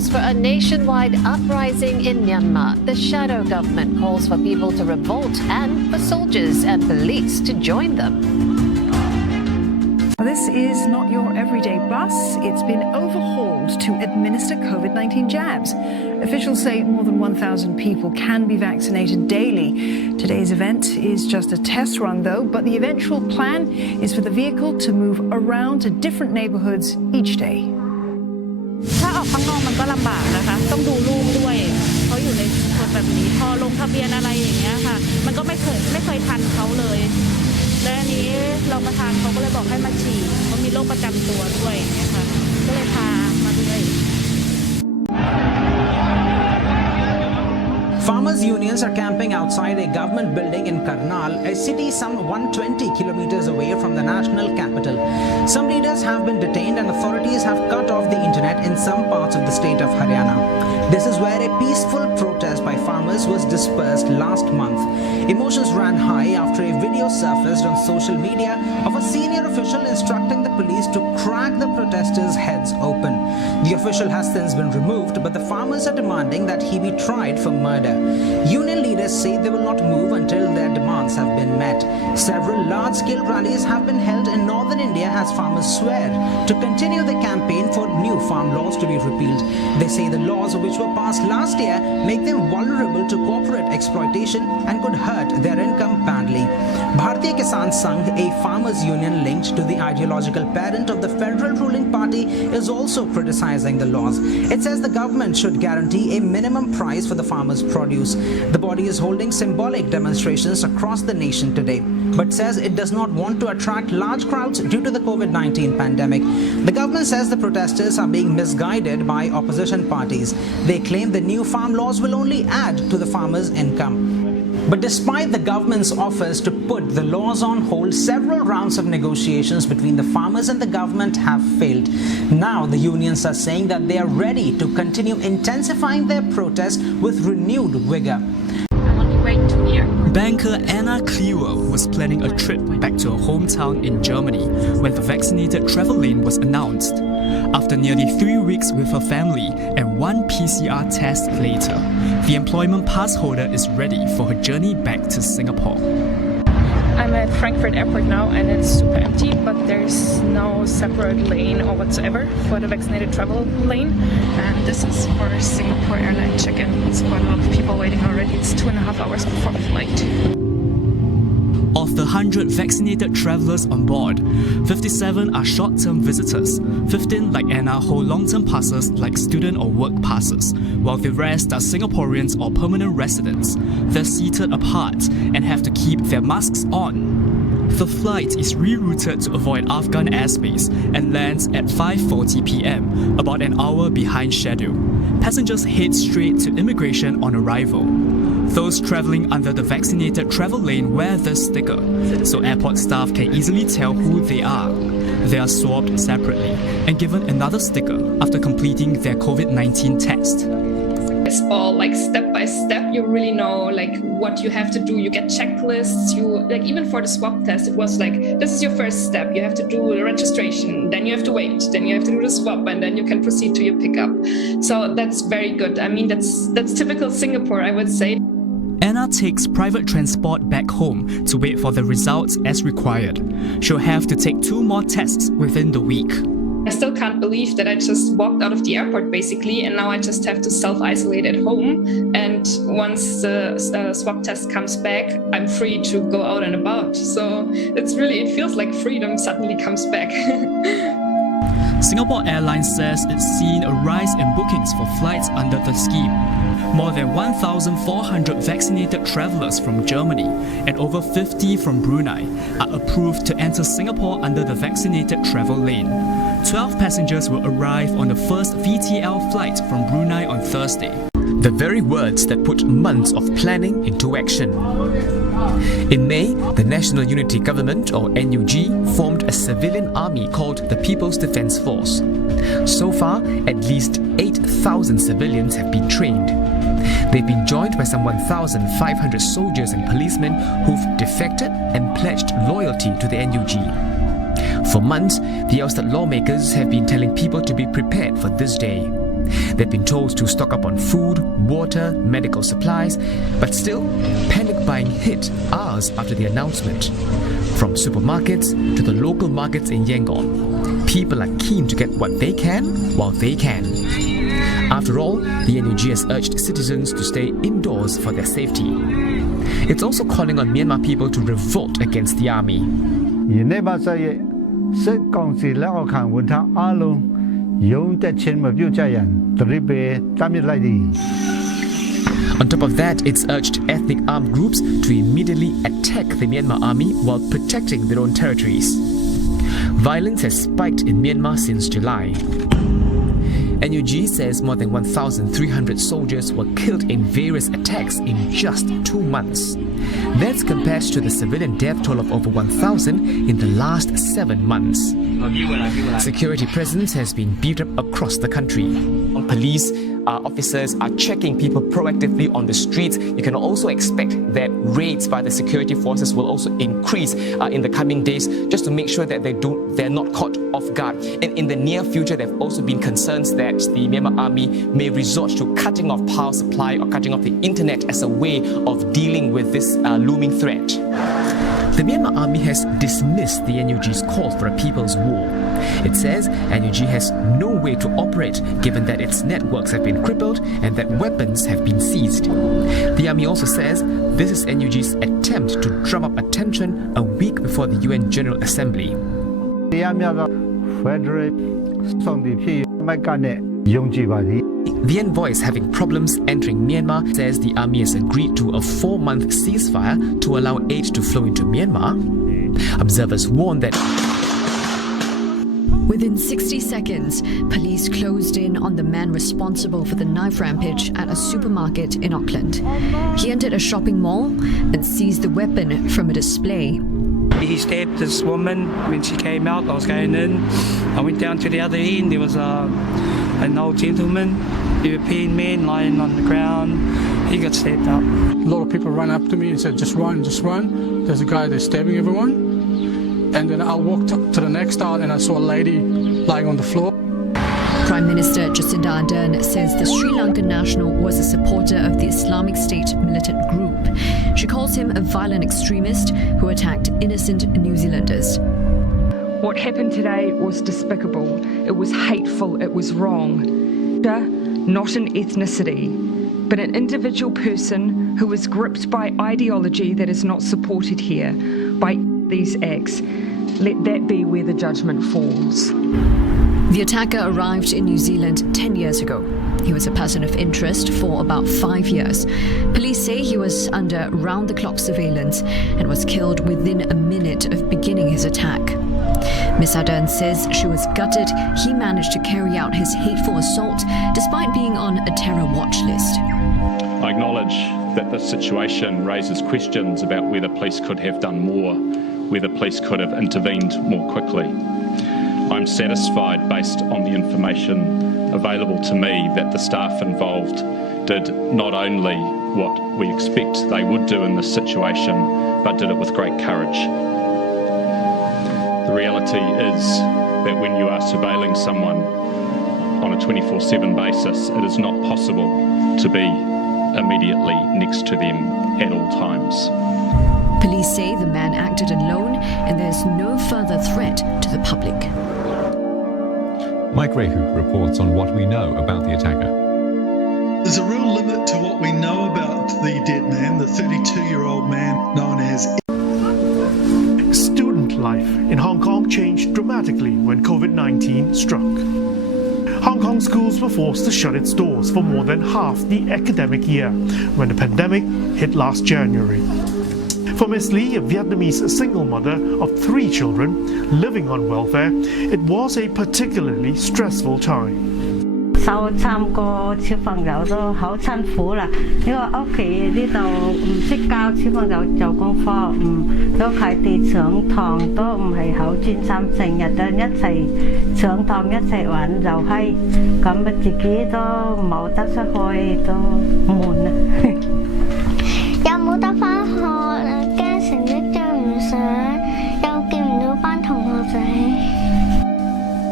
calls for a nationwide uprising in Myanmar. The shadow government calls for people to revolt and for soldiers and police to join them. This is not your everyday bus. It's been overhauled to administer COVID-19 jabs. Officials say more than 1,000 people can be vaccinated daily. Today's event is just a test run, though, but the eventual plan is for the vehicle to move around to different neighborhoods each day. ถ้าออกข้างนอกมันก็ลำบากนะคะต้องดูลูกด้วยเขาอยู่ในชุดแบบนี้พอลงทะเบียนอะไรอย่างเงี้ยค่ะมันก็ไม่เคยทันเขาเลยและอันนี้รองประธานเขาก็เลยบอกให้มาฉีดเขามีโรคประจำตัวด้วยอย่างเงี้ยค่ะก็เลยพามาด้วย Farmers' unions are camping outside a government building in Karnal, a city some 120 kilometers away from the national capital. Some leaders have been detained and authorities have cut off the internet in some parts of the state of Haryana. This is where a peaceful protest by farmers was dispersed last month. Emotions ran high after a video surfaced on social media of a senior official instructing the police to crack the protesters' heads open. The official has since been removed, but the farmers are demanding that he be tried for murder. Union leaders say they will not move until their demands have been met. Several large-scale rallies have been held in northern India as farmers swear to continue the campaign for new farm laws to be repealed. They say the laws which were passed last year make them vulnerable to corporate exploitation and could hurt their income badly. Bharatiya Kisan Sangh, a farmers' union linked to the ideological parent of the federal ruling party, is also criticizing the laws. It says the government should guarantee a minimum price for the farmers' produce. The body is holding symbolic demonstrations across the nation today, but says it does not want to attract large crowds due to the COVID-19 pandemic. The government says the protesters are being misguided by opposition parties. They claim the new farm laws will only add to the farmers' income. But despite the government's offers to put the laws on hold, several rounds of negotiations between the farmers and the government have failed. Now the unions are saying that they are ready to continue intensifying their protest with renewed vigor. Banker Anna Clewer was planning a trip back to her hometown in Germany when the vaccinated travel lane was announced. After nearly 3 weeks with her family and 1 PCR test later, the employment pass holder is ready for her journey back to Singapore. I'm at Frankfurt Airport now and it's super empty, but there's no separate lane or whatsoever for the vaccinated travel lane. And this is for Singapore airline check-in. It's quite a lot of people waiting already. It's 2.5 hours before the flight. Of the 100 vaccinated travellers on board, 57 are short-term visitors, 15 like Anna hold long-term passes like student or work passes, while the rest are Singaporeans or permanent residents. They're seated apart and have to keep their masks on. The flight is rerouted to avoid Afghan airspace and lands at 5:40 p.m, about an hour behind schedule. Passengers head straight to immigration on arrival. Those travelling under the vaccinated travel lane wear this sticker, so airport staff can easily tell who they are. They are swabbed separately and given another sticker after completing their COVID-19 test. It's all like step by step. You really know like what you have to do. You get checklists. You like even for the swab test, it was like this is your first step. You have to do the registration, then you have to wait, then you have to do the swab, and then you can proceed to your pickup. So that's very good. I mean that's typical Singapore, I would say. Anna takes private transport back home to wait for the results as required. She'll have to take 2 more tests within the week. I still can't believe that I just walked out of the airport basically, and now I just have to self-isolate at home. And once the swab test comes back, I'm free to go out and about. So it feels like freedom suddenly comes back. Singapore Airlines says it's seen a rise in bookings for flights under the scheme. More than 1,400 vaccinated travellers from Germany and over 50 from Brunei are approved to enter Singapore under the vaccinated travel lane. 12 passengers will arrive on the first VTL flight from Brunei on Thursday. The very words that put months of planning into action. In May, the National Unity Government, or NUG, formed a civilian army called the People's Defence Force. So far, at least 8,000 civilians have been trained. They've been joined by some 1,500 soldiers and policemen who've defected and pledged loyalty to the NUG. For months, the ousted lawmakers have been telling people to be prepared for this day. They've been told to stock up on food, water, medical supplies, but still, panic buying hit hours after the announcement. From supermarkets to the local markets in Yangon, people are keen to get what they can while they can. After all, the NUG has urged citizens to stay indoors for their safety. It's also calling on Myanmar people to revolt against the army. On top of that, it's urged ethnic armed groups to immediately attack the Myanmar army while protecting their own territories. Violence has spiked in Myanmar since July. NUG says more than 1,300 soldiers were killed in various attacks in just 2 months. That's compared to the civilian death toll of over 1,000 in the last 7 months. Security presence has been beefed up across the country. Police officers are checking people proactively on the streets. You can also expect that raids by the security forces will also increase in the coming days, just to make sure that they're not caught off guard. And in the near future, there have also been concerns that the Myanmar army may resort to cutting off power supply or cutting off the internet as a way of dealing with this looming threat. The Myanmar army has dismissed the NUG's call for a people's war. It says NUG has no way to operate given that its networks have been crippled and that weapons have been seized. The army also says this is NUG's attempt to drum up attention a week before the UN General Assembly. The envoy is having problems entering Myanmar, says the army has agreed to a 4-month ceasefire to allow aid to flow into Myanmar. Observers warn that within 60 seconds, police closed in on the man responsible for the knife rampage at a supermarket in Auckland. He entered a shopping mall and seized the weapon from a display. He stabbed this woman when she came out. I was going in. I went down to the other end. There was an old gentleman, European man, lying on the ground. He got stabbed up. A lot of people ran up to me and said, just run, just run. There's a guy there stabbing everyone. And then I walked up to the next aisle and I saw a lady lying on the floor. Prime Minister Jacinda Ardern says the Sri Lankan national was a supporter of the Islamic State militant group. She calls him a violent extremist who attacked innocent New Zealanders. What happened today was despicable. It was hateful. It was wrong. Not an ethnicity, but an individual person who was gripped by ideology that is not supported here by these acts. Let that be where the judgment falls. The attacker arrived in New Zealand 10 years ago. He was a person of interest for about 5 years. Police say he was under round-the-clock surveillance and was killed within a minute of beginning his attack. Ms. Ardern says she was gutted he managed to carry out his hateful assault despite being on a terror watch list. I acknowledge that this situation raises questions about whether police could have done more, whether police could have intervened more quickly. I'm satisfied, based on the information available to me, that the staff involved did not only what we expect they would do in this situation, but did it with great courage. The reality is that when you are surveilling someone on a 24/7 basis, it is not possible to be immediately next to them at all times. Police say the man acted alone and there's no further threat to the public. Mike Rehu reports on what we know about the attacker. There's a real limit to what we know about the dead man, the 32-year-old man known as. Student life in Hong Kong changed dramatically when COVID-19 struck. Hong Kong schools were forced to shut its doors for more than half the academic year when the pandemic hit last January. For Ms. Lee, a Vietnamese single mother of 3 children living on welfare, it was a particularly stressful time. 收3個小朋友都好辛苦啦，因為屋企呢度唔識教小朋友做功課，都佢哋上堂都唔係好專心，成日都一齊上堂一齊玩遊戲，咁啊自己都冇得出去，都悶啊。有冇得返學啊？驚成績追唔上，又見唔到班同學仔。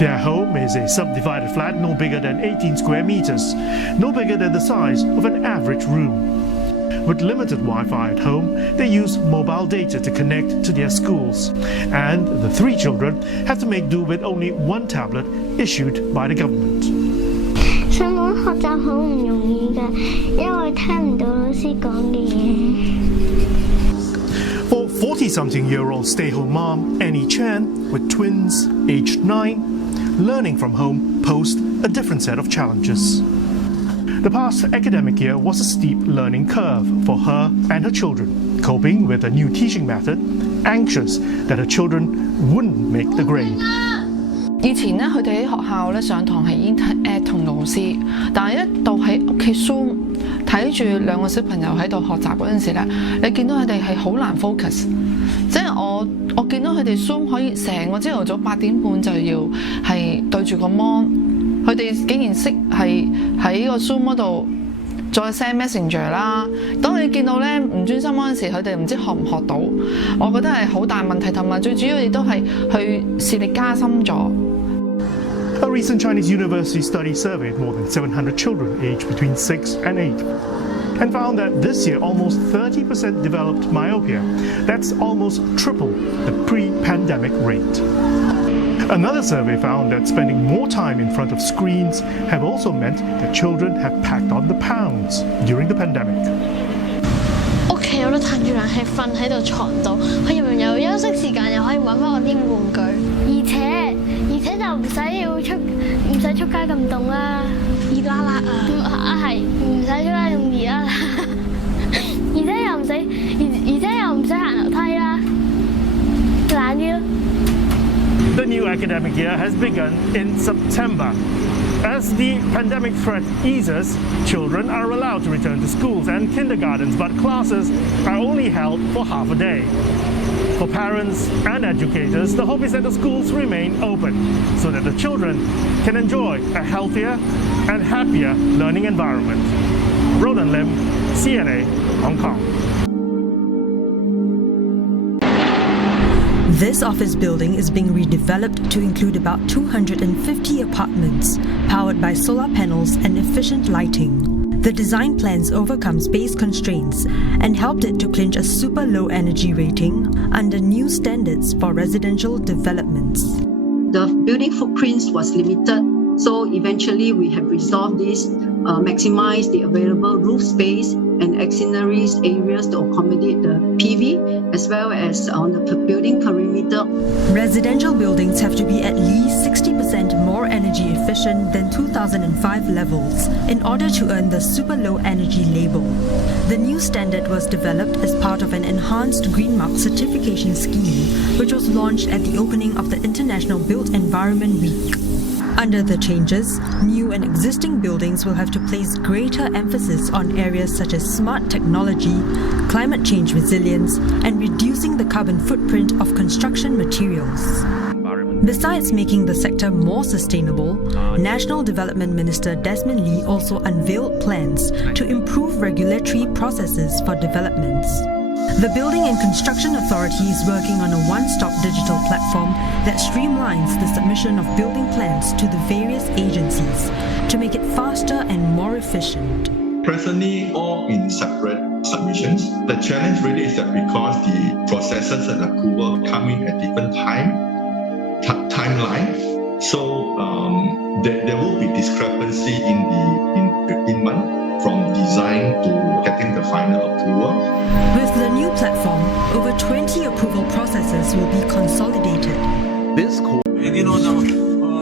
Their home is a subdivided flat no bigger than 18 square meters, no bigger than the size of an average room. With limited Wi-Fi at home, they use mobile data to connect to their schools. And the 3 children have to make do with only 1 tablet issued by the government. 上網學習好唔容易㗎，因為聽唔到老師講嘅嘢。For 40-something-year-old stay-home mom Annie Chan, with twins aged 9, learning from home posed a different set of challenges. The past academic year was a steep learning curve for her and her children, coping with a new teaching method, anxious that her children wouldn't make the grade. 以前咧，佢哋喺學校咧上堂係已經同老師，但係一到喺屋企 Zoom 睇住2個小朋友喺度學習嗰陣時咧，你見到佢哋係好難 focus。即係我見到佢哋 Zoom 可以成個朝頭早8點半就要係對住個 mon， 佢哋竟然識係喺個 Zoom 嗰度再 send messenger 啦。當你見到咧唔專心嗰陣時，佢哋唔知學唔學到，我覺得係好大問題，同埋最主要亦都係佢視力加深咗。A recent Chinese university study surveyed more than 700 children aged between 6 and 8 and found that this year almost 30% developed myopia. That's almost triple the pre-pandemic rate. Another survey found that spending more time in front of screens have also meant that children have packed on the pounds during the pandemic. 屋企我都騰住冷氣瞓喺度床度，佢入面有休息時間，又可以揾翻我啲玩具，而且就唔使出街咁凍啦，熱辣辣啊！係唔使出街咁熱啦，而且又唔使行樓梯啦，懶啲咯。The new academic year has begun in September. As the pandemic threat eases, children are allowed to return to schools and kindergartens, but classes are only held for half a day. For parents and educators, the hope is that the schools remain open so that the children can enjoy a healthier and happier learning environment. Roland Lim, CNA, Hong Kong. This office building is being redeveloped to include about 250 apartments, powered by solar panels and efficient lighting. The design plans overcome space constraints and helped it to clinch a super low energy rating under new standards for residential developments. The building footprints was limited, so eventually we have resolved this, maximize the available roof space and auxiliaries areas to accommodate the PV, as well as on the building perimeter. Residential buildings have to be at least 60% more energy efficient than 2005 levels in order to earn the super low energy label. The new standard was developed as part of an enhanced Green Mark certification scheme, which was launched at the opening of the International Built Environment Week. Under the changes, new and existing buildings will have to place greater emphasis on areas such as smart technology, climate change resilience, and reducing the carbon footprint of construction materials. Besides making the sector more sustainable, National Development Minister Desmond Lee also unveiled plans to improve regulatory processes for developments. The Building and Construction Authority is working on a one-stop digital platform that streamlines the submission of building plans to the various agencies to make it faster and more efficient. Presently, all in separate submissions. The challenge really is that because the processes and approval coming at different timeline, so there will be discrepancy in month from design to getting the final approval. With the new platform, over 20 approval processes will be consolidated.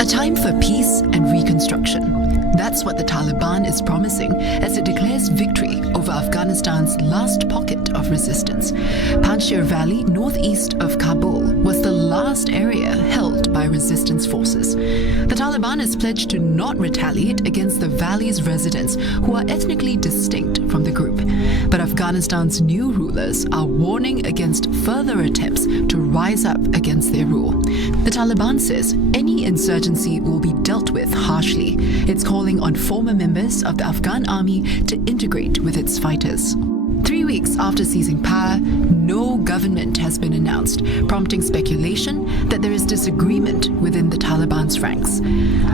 A time for peace and reconstruction. That's what the Taliban is promising as it declares victory over Afghanistan's last pocket of resistance. Panjshir Valley, northeast of Kabul, was the last area held by resistance forces. The Taliban has pledged to not retaliate against the valley's residents, who are ethnically distinct from the group. But Afghanistan's new rulers are warning against further attempts to rise up against their rule. The Taliban says any insurgency will be dealt with harshly. It's calling on former members of the Afghan army to integrate with its fighters. 3 weeks after seizing power, no government has been announced, prompting speculation that there is disagreement within the Taliban's ranks.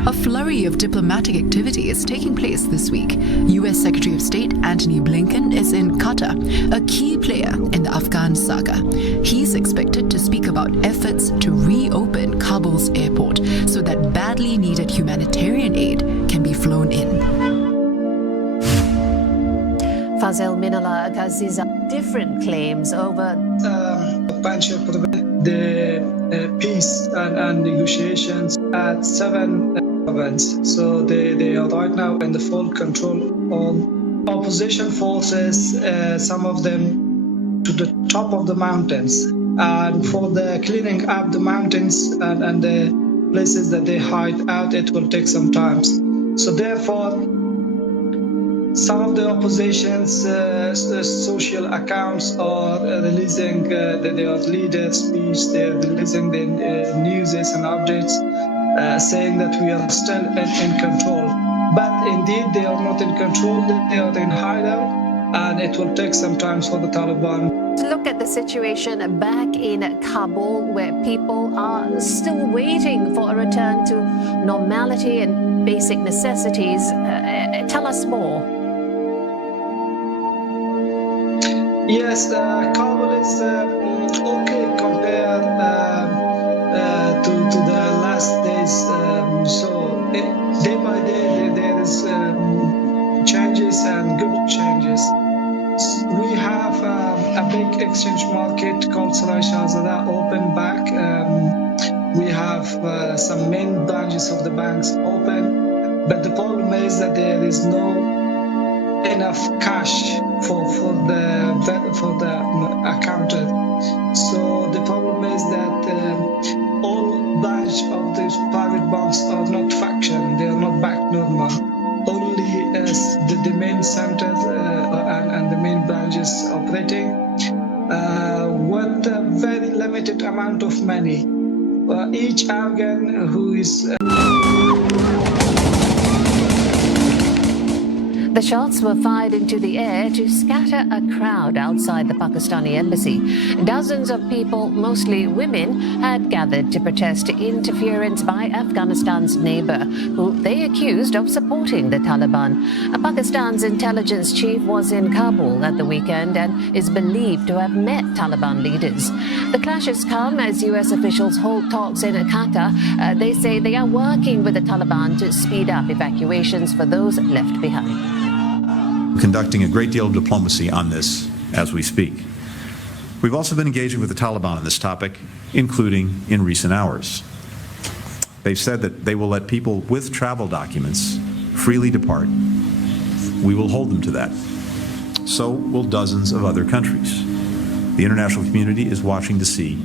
A flurry of diplomatic activity is taking place this week. US Secretary of State Antony Blinken is in Qatar, a key player in the Afghan saga. He's expected to speak about efforts to reopen Kabul's airport so that badly needed humanitarian aid can be flown in. Fazel Minala Gaziza, different claims over the peace and negotiations at 7 events. So they are right now in the full control of opposition forces, some of them to the top of the mountains. And for the cleaning up the mountains and the places that they hide out, it will take some time. So therefore, some of the opposition's social accounts are releasing their leaders' speech. They're releasing the news and updates saying that we are still in control. But indeed, they are not in control. They are in hideout, and it will take some time for the Taliban. To look at the situation back in Kabul, where people are still waiting for a return to normality and basic necessities. Tell us more. Yes, Kabul is okay compared to the last days. So day by day there is changes and good changes. We have a big exchange market called Sarai Shahzada open back. We have some main branches of the banks open, but the problem is that there is no enough cash for the accountant. So the problem is that all branch of these private banks are not functioning. They are not back normal. Only as the main centers and the main branches operating with a very limited amount of money. Each Afghan who is The shots were fired into the air to scatter a crowd outside the Pakistani embassy. Dozens of people, mostly women, had gathered to protest interference by Afghanistan's neighbor, who they accused of supporting the Taliban. Pakistan's intelligence chief was in Kabul at the weekend and is believed to have met Taliban leaders. The clashes come as US officials hold talks in Qatar. They say they are working with the Taliban to speed up evacuations for those left behind. Conducting a great deal of diplomacy on this as we speak. We've also been engaging with the Taliban on this topic, including in recent hours. They've said that they will let people with travel documents freely depart. We will hold them to that. So will dozens of other countries. The international community is watching to see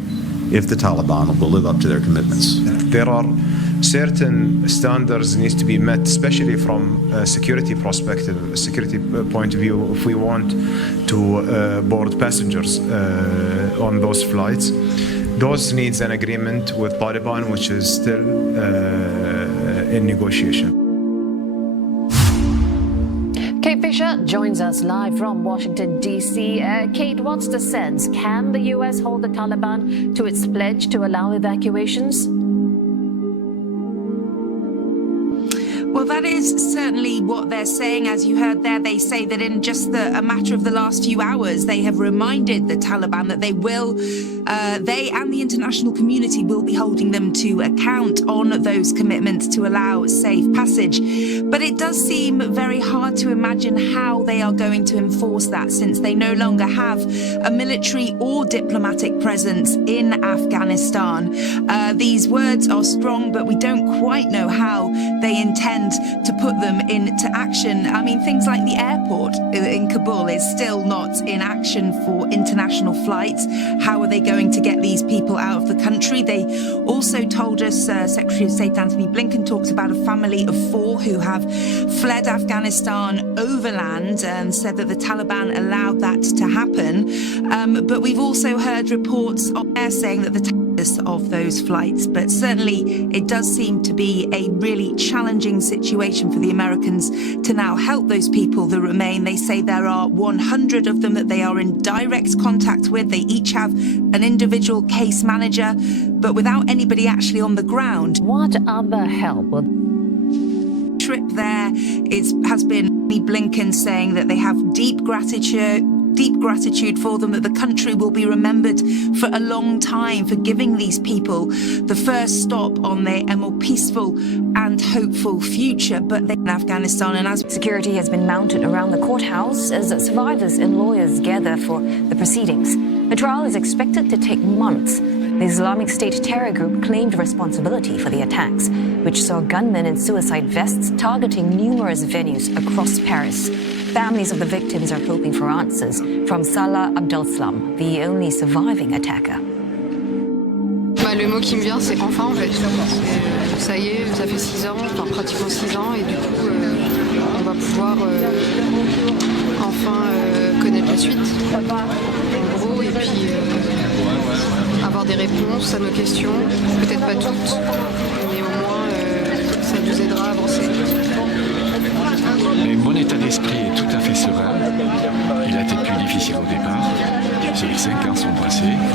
if the Taliban will live up to their commitments. There are certain standards needs to be met, especially from a security perspective, a security point of view, if we want to board passengers on those flights. Those needs an agreement with Taliban, which is still in negotiation. Kate Fisher joins us live from Washington, D.C. Kate, what's the sense? Can the U.S. hold the Taliban to its pledge to allow evacuations? Well, that is certainly what they're saying. As you heard there, they say that in just a matter of the last few hours, they have reminded the Taliban that they and the international community will be holding them to account on those commitments to allow safe passage. But it does seem very hard to imagine how they are going to enforce that, since they no longer have a military or diplomatic presence in Afghanistan. These words are strong, but we don't quite know how they intend to put them into action. I mean, things like the airport in Kabul is still not in action for international flights. How are they going to get these people out of the country? They also told us, Secretary of State Antony Blinken talked about a family of 4 who have fled Afghanistan overland and said that the Taliban allowed that to happen. But we've also heard reports on air saying that the purpose of those flights. But certainly it does seem to be a really challenging situation for the Americans to now help those people that remain. They say there are 100 of them that they are in direct contact with. They each have an individual case manager, but without anybody actually on the ground. What other help will trip there has been Blinken saying that they have deep gratitude for them, that the country will be remembered for a long time for giving these people the first stop on their more peaceful and hopeful future. But they're in Afghanistan, and as security has been mounted around the courthouse as survivors and lawyers gather for the proceedings. The trial is expected to take months. The Islamic State terror group claimed responsibility for the attacks, which saw gunmen in suicide vests targeting numerous venues across Paris. Families of the victims are hoping for answers from Salah Abdeslam, the only surviving attacker. Le mot qui me vient, c'est enfin, en fait. Ça y est, ça fait 6 ans, enfin pratiquement 6 ans, et du coup, on va pouvoir enfin connaître la suite, en gros, et puis avoir des réponses à nos questions, peut-être pas toutes, mais au moins ça nous aidera à avancer. Mais mon état d'esprit est tout à fait serein. Il a été plus difficile au départ. J'ai 5 ans sont passés.